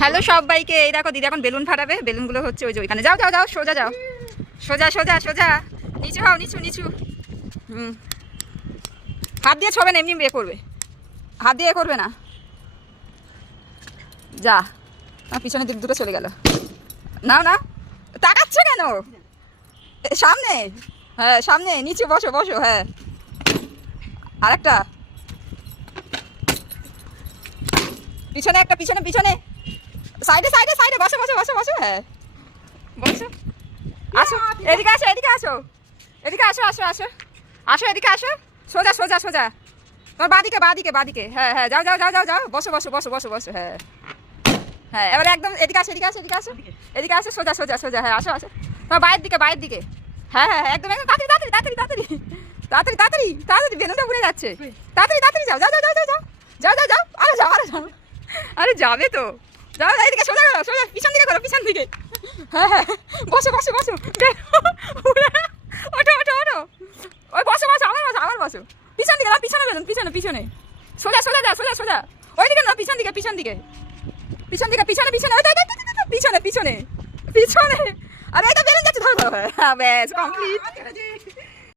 Hello সবাইকে, এই দেখো দিদি এখন বেলুন ফাটাবে। বেলুনগুলো হচ্ছে ওই যে ওইখানে। যাও যাও যাও, সোজা যাও, সোজা সোজা সোজা, নিচু হও, নিচু নিচু। হাত দিয়ে ছবে না, এমনি বিয়ে করবে, হাত দিয়ে করবে না। যা, পিছনের দিক দুটো চলে গেল। নাও না, তাকাচ্ছ কেন? সামনে, হ্যাঁ সামনে, নিচে বসো বসো, হ্যাঁ আরেকটা পিছনে, একটা পিছনে পিছনে, সাইডে সাইডে সাইডে, বসো বসো বসো বসো, হ্যাঁ বসো। আসো এদিকে, আসো এদিকে, আসো এদিকে, আসো আসো আসো আসো এদিকে আসো, সোজা সোজা সোজা, তোমার বাদিকে বাদিকে বাদিকে, হ্যাঁ হ্যাঁ যাও যাও যাও যাও যাও, বসো বসো বসো বসো বসো, হ্যাঁ হ্যাঁ এবার একদম এদিকে আসো, এদিকে আসো, এদিকে আসো, এদিকে আসো, সোজা সোজা সোজা, হ্যাঁ আসো আসো, তোমার বাইরের দিকে বাইরের দিকে, হ্যাঁ হ্যাঁ একদম একদম, তাড়াতাড়ি তাড়াতাড়ি তাড়াতাড়ি তাড়াতাড়ি তাড়াতাড়ি তাড়াতাড়ি, বেলুনটা উড়ে যাচ্ছে, তাড়াতাড়ি তাড়াতাড়ি যাও যাও যাও যাও যাও যাও যাও যাও, আরে যাও আরে যাও, আরে যাবে তো, যাও এদিকে সোজা করো, সোজা পিছন দিকে করো, পিছন দিকে, হ্যাঁ হ্যাঁ বসো বসো বসো, ওঠো ওঠো ওঠো, ওই বসো বসো, আবার বসো আবার বসো, পিছন দিকে না, পিছনে বেলুন, পিছনে পিছনে, সোজা সোজা যাও, সোজা সোজা, ওইদিকে না, পিছন দিকে পিছন দিকে, পিছন দিকে পিছনে পিছনে, ওই পিছনে পিছনে পিছনে, আরে এটা বেলুন যাচ্ছে, ধরো ধরো, হ্যাঁ ব্যাস কমপ্লিট।